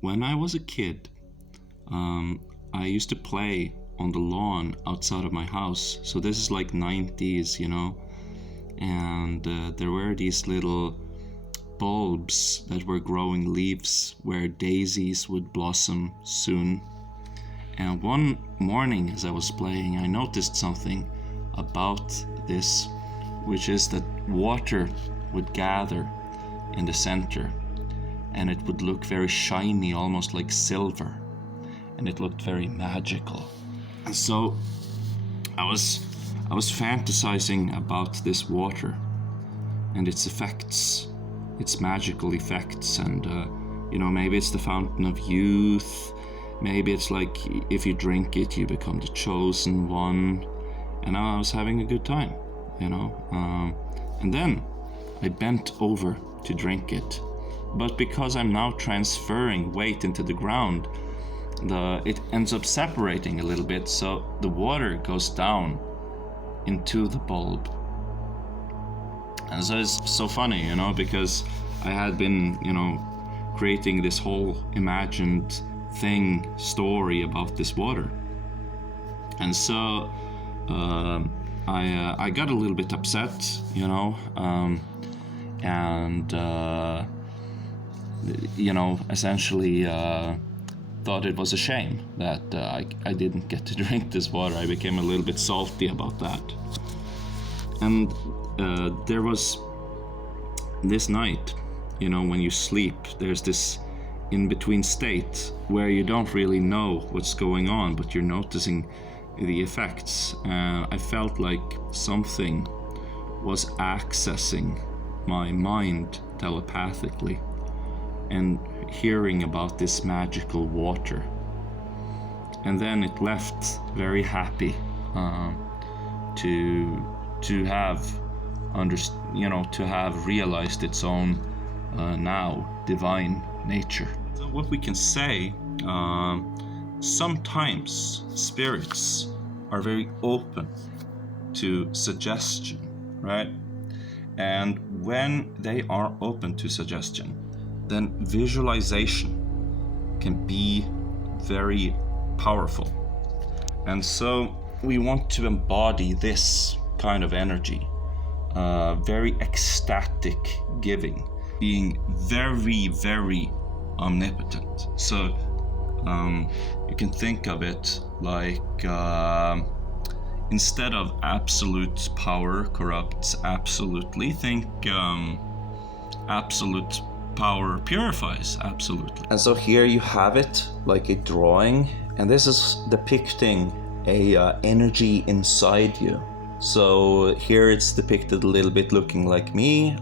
When I was a kid, I used to play on the lawn outside of my house. So this is like 90s, and there were these little bulbs that were growing leaves where daisies would blossom soon. And one morning as I was playing, I noticed something about this, which is that water would gather in the center and it would look very shiny, almost like silver, and it looked very magical. And so I was fantasizing about this water and its effects, its magical effects, and maybe it's the fountain of youth, maybe it's like if you drink it you become the chosen one, and I was having a good time, and then I bent over to drink it, but because I'm now transferring weight into the ground, it ends up separating a little bit, so the water goes down into the bulb. And so it's so funny, because I had been, creating this whole imagined story about this water. And so I got a little bit upset, essentially thought it was a shame that I didn't get to drink this water. I became a little bit salty about that. And there was this night, when you sleep, there's this in-between state where you don't really know what's going on, but you're noticing the effects. I felt like something was accessing my mind telepathically and hearing about this magical water. And then it left very happy to have realized its own now divine nature. So what we can say, sometimes spirits are very open to suggestion, right? And when they are open to suggestion, then visualization can be very powerful. And so we want to embody this kind of energy, very ecstatic giving, being very, very omnipotent. So you can think of it like instead of absolute power corrupts absolutely, think absolute power purifies absolutely. And so here you have it like a drawing, and this is depicting a energy inside you. So here it's depicted a little bit looking like me.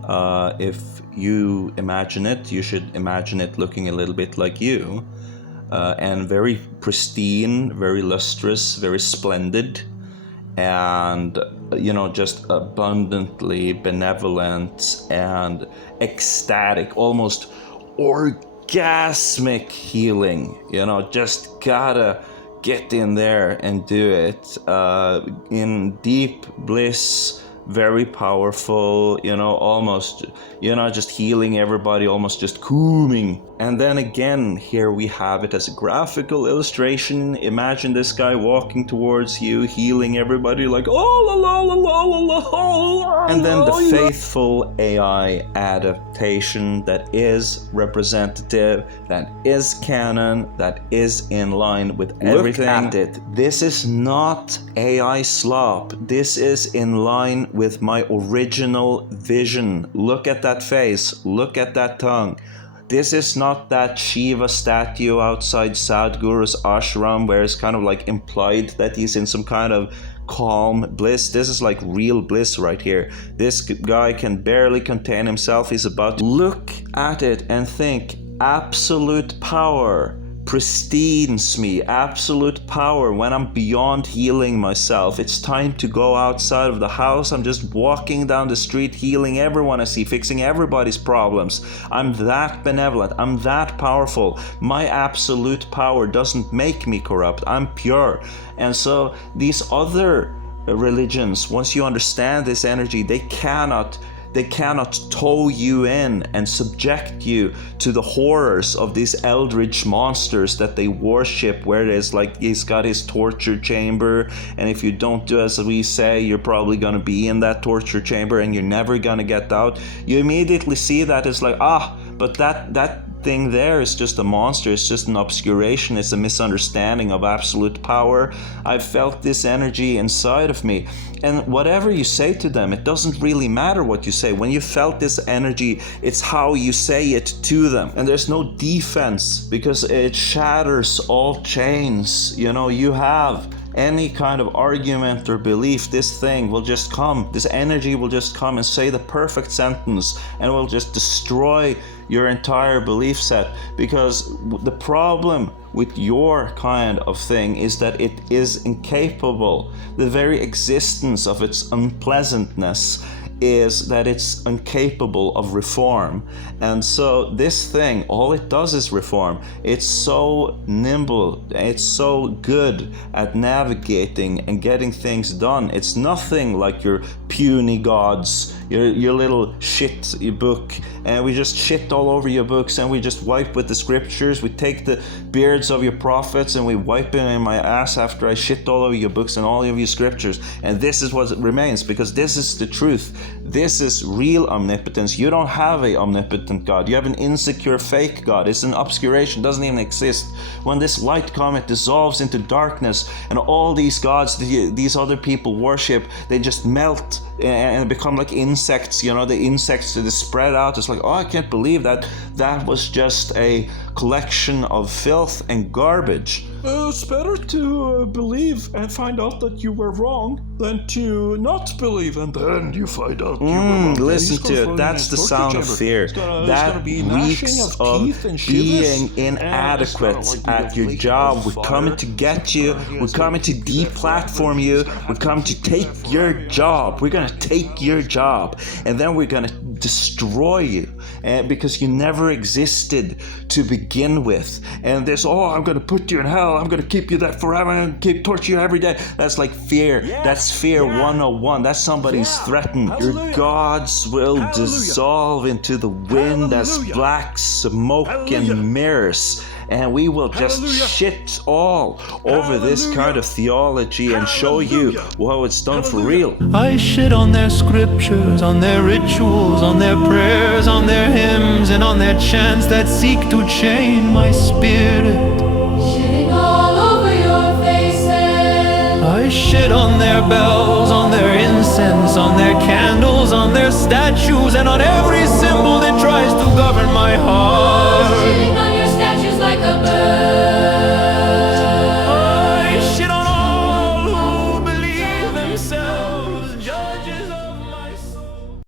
If you imagine it, you should imagine it looking a little bit like you, and very pristine, very lustrous, very splendid, and just abundantly benevolent and ecstatic, almost orgasmic healing. Just gotta get in there and do it in deep bliss, very powerful, almost, just healing everybody, almost just cooming. And then again, here we have it as a graphical illustration. Imagine this guy walking towards you, healing everybody like, oh, la, la, la, la, la, la. And then the faithful AI adaptation that is representative, that is canon, that is in line with everything. Look at it. This is not AI slop. This is in line with my original vision. Look at that face. Look at that tongue. This is not that Shiva statue outside Sadhguru's ashram where it's kind of like implied that he's in some kind of calm bliss. This is like real bliss right here. This guy can barely contain himself. He's about to look at it and think, absolute power pristines me, absolute power. When I'm beyond healing myself, it's time to go outside of the house. I'm just walking down the street, healing everyone I see, fixing everybody's problems. I'm that benevolent, I'm that powerful. My absolute power doesn't make me corrupt, I'm pure. And so these other religions, once you understand this energy, they cannot They cannot tow you in and subject you to the horrors of these eldritch monsters that they worship, where there's like, he's got his torture chamber, and if you don't do as we say, you're probably going to be in that torture chamber and you're never going to get out. You immediately see that it's like, but that thing there is just a monster, it's just an obscuration, it's a misunderstanding of absolute power. I've felt this energy inside of me, and whatever you say to them, it doesn't really matter what you say. When you felt this energy, it's how you say it to them, and there's no defense, because it shatters all chains. You have any kind of argument or belief, this thing will just come, this energy will just come and say the perfect sentence, and will just destroy your entire belief set. Because the problem with your kind of thing is that it is incapable. The very existence of its unpleasantness is that it's incapable of reform. And so this thing, all it does is reform. It's so nimble, it's so good at navigating and getting things done. It's nothing like your puny gods, your little shit book, and we just shit all over your books, and we just wipe with the scriptures. We take the beards of your prophets and we wipe it in my ass after I shit all over your books and all of your scriptures. And this is what remains, because this is the truth. This is real omnipotence. You don't have a omnipotent God. You have an insecure fake God. It's an obscuration, doesn't even exist. When this light comet dissolves into darkness, and all these gods these other people worship, they just melt and become like insects. The insects that spread out. It's like, I can't believe that was just a collection of filth and garbage. It's better to believe and find out that you were wrong than to not believe and then you find out you were wrong. Listen to it. That's the sound of fear. That reeks of being inadequate at your job. We're coming to get you. We're coming to deplatform you. We're coming to take your job. We're going to take your job. And then we're going to destroy you. Because you never existed to begin with. And there's, I'm going to put you in hell. I'm going to keep you there forever. I'm going to keep torture you every day. That's like fear. That's fear 101. That's somebody's threatened. Hallelujah. Your gods will dissolve into the wind as black smoke and mirrors. And we will just shit all over this kind of theology and show you how it's done for real. I shit on their scriptures, on their rituals, on their prayers, on their hymns, and on their chants that seek to chain my spirit. Shitting all over your faces. I shit on their bells, on their incense, on their candles, on their statues, and on every symbol that tries to govern my heart. Shitting on